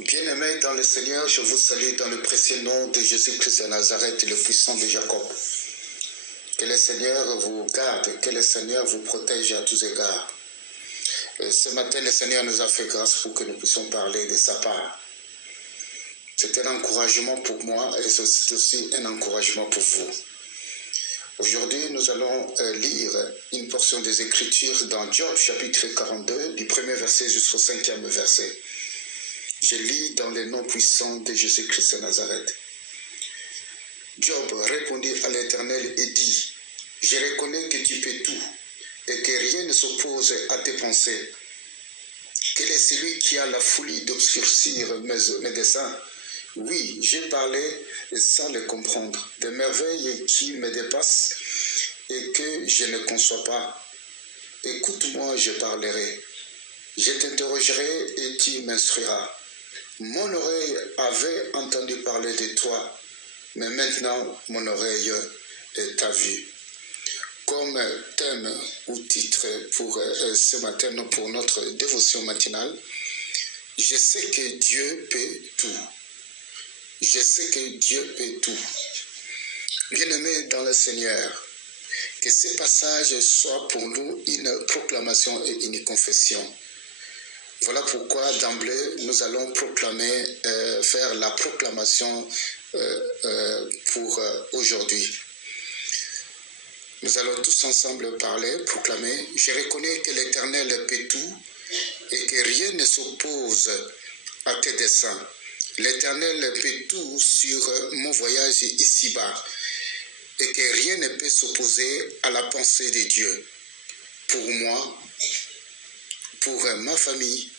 Bien-aimés dans le Seigneur, je vous salue dans le précieux nom de Jésus-Christ de Nazareth, le puissant de Jacob. Que le Seigneur vous garde, que le Seigneur vous protège à tous égards. Et ce matin, le Seigneur nous a fait grâce pour que nous puissions parler de sa part. C'est un encouragement pour moi et c'est aussi un encouragement pour vous. Aujourd'hui, nous allons lire une portion des Écritures dans Job, chapitre 42, du premier verset jusqu'au 5e verset. Je lis dans le nom puissant de Jésus-Christ de Nazareth. Job répondit à l'Éternel et dit, « Je reconnais que tu peux tout et que rien ne s'oppose à tes pensées. Quel est celui qui a la folie d'obscurcir mes desseins? Oui, j'ai parlé sans le comprendre, des merveilles qui me dépassent et que je ne conçois pas. Écoute-moi, je parlerai. Je t'interrogerai et tu m'instruiras. Mon oreille avait entendu parler de toi, mais maintenant mon oreille est à vue. » Comme thème ou titre pour ce matin, pour notre dévotion matinale, je sais que Dieu peut tout. Je sais que Dieu peut tout. Bien-aimés dans le Seigneur, que ce passage soit pour nous une proclamation et une confession. Voilà pourquoi d'emblée nous allons faire la proclamation pour aujourd'hui. Nous allons tous ensemble proclamer. Je reconnais que l'Éternel peut tout et que rien ne s'oppose à tes desseins. L'Éternel peut tout sur mon voyage ici-bas et que rien ne peut s'opposer à la pensée de Dieu. Pour moi, pour ma famille,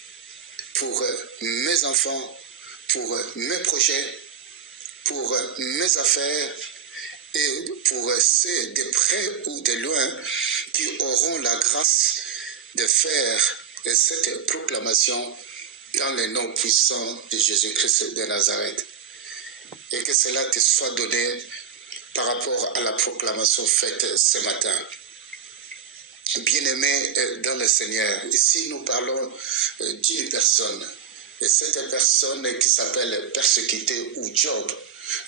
pour mes enfants, pour mes projets, pour mes affaires et pour ceux de près ou de loin qui auront la grâce de faire cette proclamation dans le nom puissant de Jésus-Christ de Nazareth. Et que cela te soit donné par rapport à la proclamation faite ce matin. Bien-aimés dans le Seigneur, ici nous parlons d'une personne. Et cette personne qui s'appelle persécuté ou Job.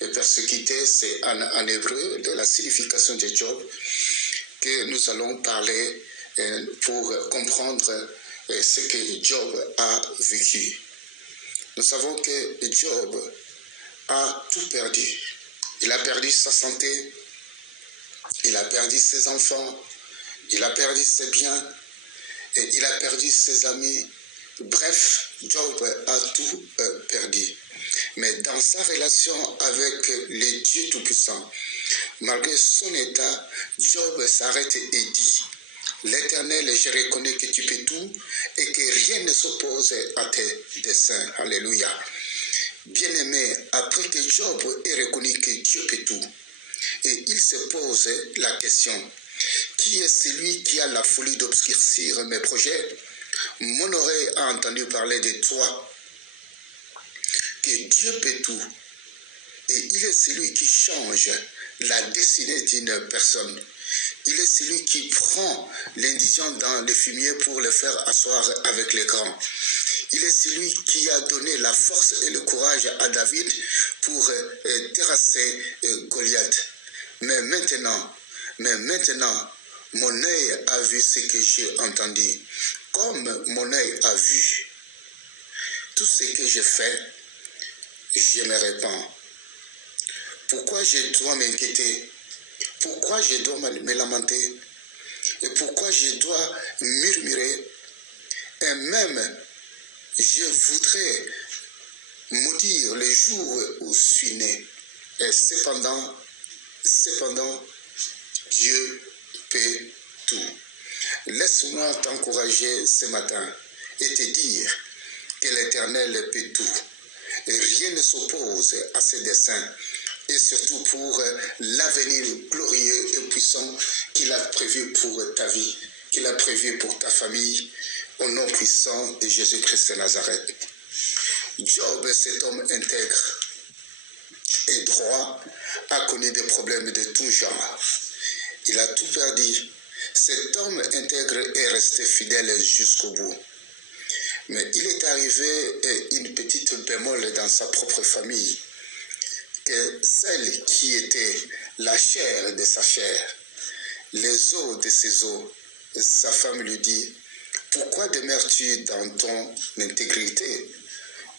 Et persécuté, c'est en hébreu de la signification de Job que nous allons parler pour comprendre ce que Job a vécu. Nous savons que Job a tout perdu. Il a perdu sa santé, il a perdu ses enfants, il a perdu ses biens, et il a perdu ses amis. Bref, Job a tout perdu. Mais dans sa relation avec le Dieu Tout-Puissant, malgré son état, Job s'arrête et dit, « L'Éternel, je reconnais que tu peux tout et que rien ne s'oppose à tes desseins. » Alléluia. Bien-aimé, après que Job ait reconnu que Dieu peut tout, et il se pose la question, qui est celui qui a la folie d'obscurcir mes projets? Mon oreille a entendu parler de toi, que Dieu peut tout, et il est celui qui change la destinée d'une personne. Il est celui qui prend l'indigent dans le fumier pour le faire asseoir avec les grands. Il est celui qui a donné la force et le courage à David pour terrasser Goliath. Mais maintenant, mon œil a vu ce que j'ai entendu. Comme mon œil a vu, tout ce que je fais, je me répands. Pourquoi je dois m'inquiéter? Pourquoi je dois me lamenter? Et pourquoi je dois murmurer? Et même, je voudrais maudire le jour où je suis né. Et cependant, Dieu peut tout. Laisse-moi t'encourager ce matin et te dire que l'Éternel peut tout. Et rien ne s'oppose à ses desseins. Et surtout pour l'avenir glorieux et puissant qu'il a prévu pour ta vie, qu'il a prévu pour ta famille, au nom puissant de Jésus-Christ de Nazareth. Job, cet homme intègre et droit, a connu des problèmes de tout genre. Il a tout perdu. Cet homme intègre est resté fidèle jusqu'au bout. Mais il est arrivé une petite bémol dans sa propre famille, que celle qui était la chair de sa chair, les os de ses os, sa femme lui dit, pourquoi demeures-tu dans ton intégrité?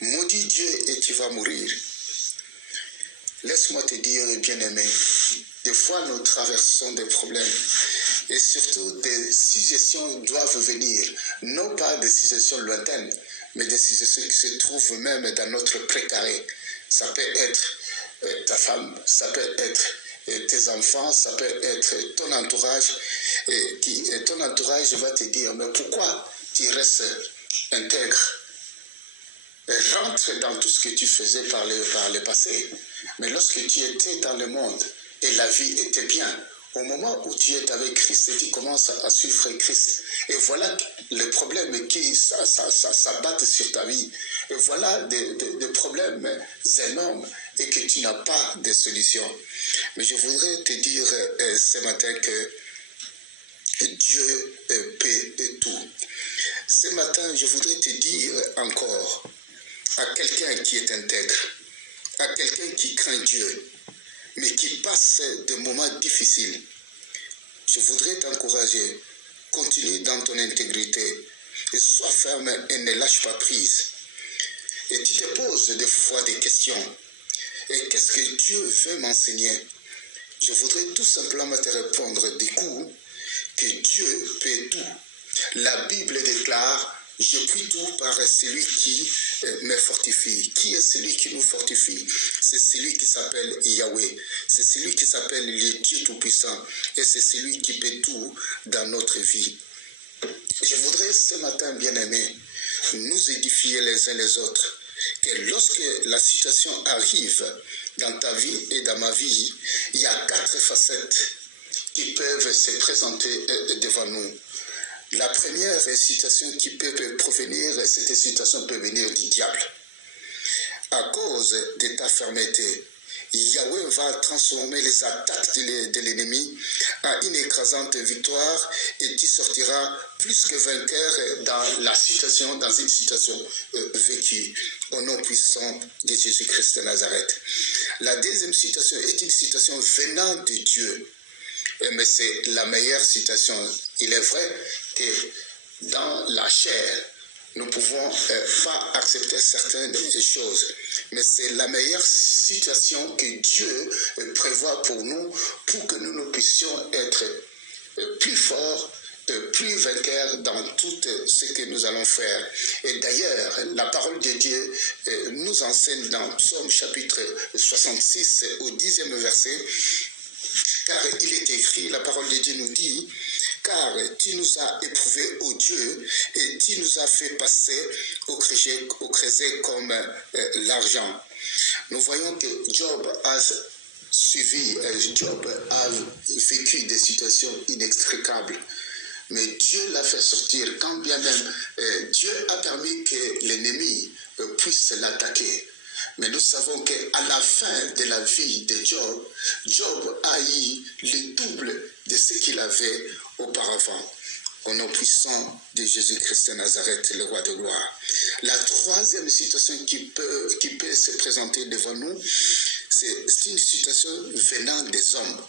Maudis Dieu et tu vas mourir. Laisse-moi te dire, bien-aimé, des fois nous traversons des problèmes et surtout des situations doivent venir, non pas des situations lointaines, mais des situations qui se trouvent même dans notre précaré. Ça peut être ta femme, ça peut être tes enfants, ça peut être ton entourage. Et ton entourage va te dire, mais pourquoi tu restes intègre? Rentre dans tout ce que tu faisais par le passé. Mais lorsque tu étais dans le monde et la vie était bien, au moment où tu es avec Christ et tu commences à suivre Christ, et voilà les problèmes qui s'abattent sur ta vie, et voilà des problèmes énormes et que tu n'as pas de solution. Mais je voudrais te dire ce matin que Dieu peut tout. Ce matin, je voudrais te dire encore à quelqu'un qui est intègre, à quelqu'un qui craint Dieu, mais qui passe des moments difficiles. Je voudrais t'encourager, continue dans ton intégrité et sois ferme et ne lâche pas prise. Et tu te poses des fois des questions. Et qu'est-ce que Dieu veut m'enseigner? Je voudrais tout simplement te répondre du coup que Dieu peut tout. La Bible déclare, je prie tout par celui qui me fortifie. Qui est celui qui nous fortifie? C'est celui qui s'appelle Yahweh. C'est celui qui s'appelle le Dieu Tout-Puissant. Et c'est celui qui peut tout dans notre vie. Je voudrais ce matin, bien-aimés, nous édifier les uns les autres. Que lorsque la situation arrive dans ta vie et dans ma vie, il y a 4 facettes qui peuvent se présenter devant nous. La première situation qui peut provenir, cette situation peut venir du diable. À cause de ta fermeté, Yahweh va transformer les attaques de l'ennemi en une écrasante victoire et tu sortiras plus que vainqueur dans une situation vécue au nom puissant de Jésus-Christ de Nazareth. La deuxième situation est une situation venant de Dieu. Mais c'est la meilleure situation. Il est vrai que dans la chair, nous ne pouvons pas accepter certaines choses. Mais c'est la meilleure situation que Dieu prévoit pour nous, pour que nous puissions être plus forts, plus vainqueurs dans tout ce que nous allons faire. Et d'ailleurs, la parole de Dieu nous enseigne dans Psaume chapitre 66 au 10e verset, car il est écrit, la parole de Dieu nous dit, car tu nous as éprouvés, ô Dieu, et tu nous as fait passer au creuset comme l'argent. Nous voyons que Job a vécu des situations inextricables. Mais Dieu l'a fait sortir, quand bien même Dieu a permis que l'ennemi puisse l'attaquer. Mais nous savons qu'à la fin de la vie de Job, Job a eu le double de ce qu'il avait auparavant. Au nom puissant de Jésus-Christ de Nazareth, le roi de gloire. La troisième situation qui peut se présenter devant nous, c'est une situation venant des hommes.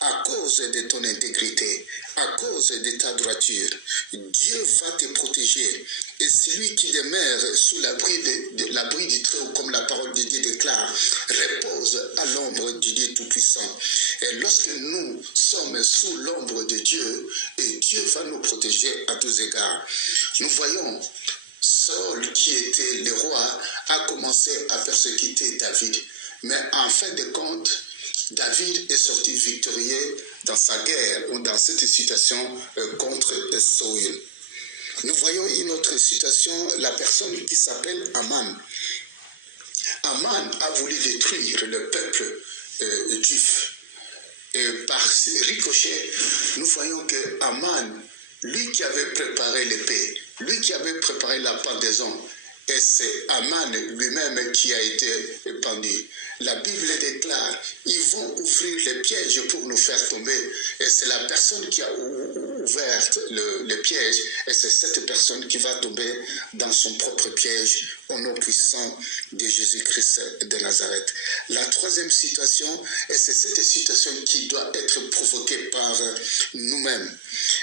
À cause de ton intégrité, à cause de ta droiture, Dieu va te protéger. Et celui qui demeure sous l'abri du Très-Haut, comme la parole de Dieu déclare, repose à l'ombre du Dieu Tout-Puissant. Et lorsque nous sommes sous l'ombre de Dieu, et Dieu va nous protéger à tous égards. Nous voyons Saul, qui était le roi, a commencé à persécuter David. Mais en fin de compte, David est sorti victorieux dans sa guerre ou dans cette situation contre Saül. Nous voyons une autre situation, la personne qui s'appelle Aman. Aman a voulu détruire le peuple juif. Et par ricochet, nous voyons que Aman, lui qui avait préparé l'épée, lui qui avait préparé la pendaison, Et c'est Aman lui-même qui a été pendu. La Bible déclare, ils vont ouvrir les pièges pour nous faire tomber. Et c'est la personne qui a ouvert le piège, et c'est cette personne qui va tomber dans son propre piège au nom puissant de Jésus-Christ de Nazareth. La troisième situation, et c'est cette situation qui doit être provoquée par nous-mêmes.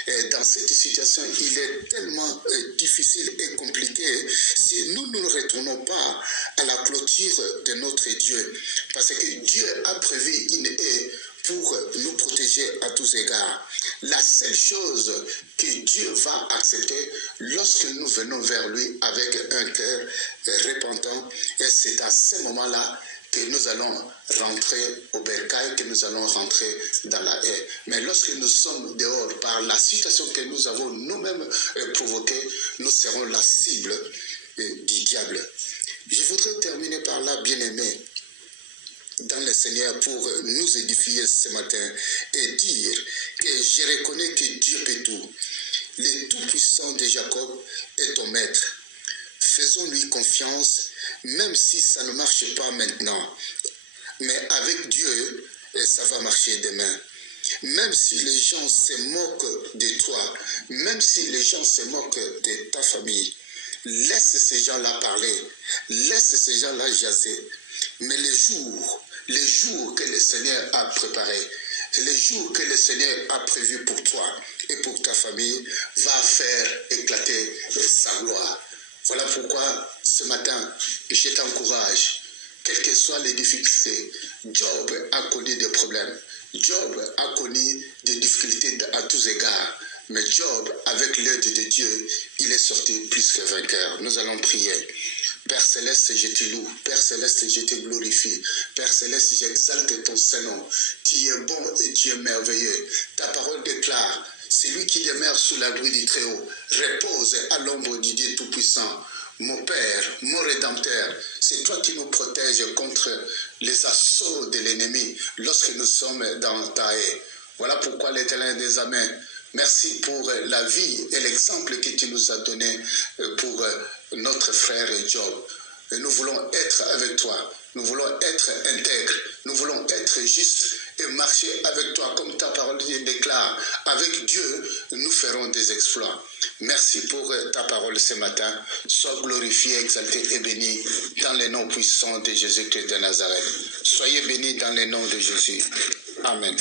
Et dans cette situation, il est tellement difficile et compliqué si nous ne retournons pas à la clôture de notre Dieu. Parce que Dieu a prévu une haie pour nous protéger à tous égards. La seule chose que Dieu va accepter lorsque nous venons vers lui avec un cœur repentant, et c'est à ce moment-là que nous allons rentrer au bercail, que nous allons rentrer dans la haie. Mais lorsque nous sommes dehors par la situation que nous avons nous-mêmes provoquée, nous serons la cible du diable. Je voudrais terminer par là, bien-aimés, dans le Seigneur, pour nous édifier ce matin et dire que je reconnais que Dieu peut tout. Le Tout-Puissant de Jacob est ton maître. Faisons-lui confiance, même si ça ne marche pas maintenant. Mais avec Dieu, ça va marcher demain. Même si les gens se moquent de toi, même si les gens se moquent de ta famille, laisse ces gens-là parler, laisse ces gens-là jaser. Mais les jours que le Seigneur a préparés, les jours que le Seigneur a prévus pour toi et pour ta famille, va faire éclater sa gloire. Voilà pourquoi ce matin, je t'encourage, quelles que soient les difficultés. Job a connu des problèmes, Job a connu des difficultés à tous égards. Mais Job, avec l'aide de Dieu, il est sorti plus que vainqueur. Nous allons prier. Père Céleste, je te loue. Père Céleste, je te glorifie. Père Céleste, j'exalte ton Saint-Nom. Tu es bon et tu es merveilleux. Ta parole déclare, celui qui demeure sous l'abri du Très-Haut repose à l'ombre du Dieu Tout-Puissant. Mon Père, mon Rédempteur, c'est toi qui nous protèges contre les assauts de l'ennemi lorsque nous sommes dans ta haie. Voilà pourquoi l'Éternel des Amens, merci pour la vie et l'exemple que tu nous as donné pour notre frère Job. Et nous voulons être avec toi, nous voulons être intègres, nous voulons être justes et marcher avec toi comme ta parole déclare. Avec Dieu, nous ferons des exploits. Merci pour ta parole ce matin. Sois glorifié, exalté et béni dans les noms puissants de Jésus-Christ de Nazareth. Soyez bénis dans les noms de Jésus. Amen.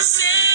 Say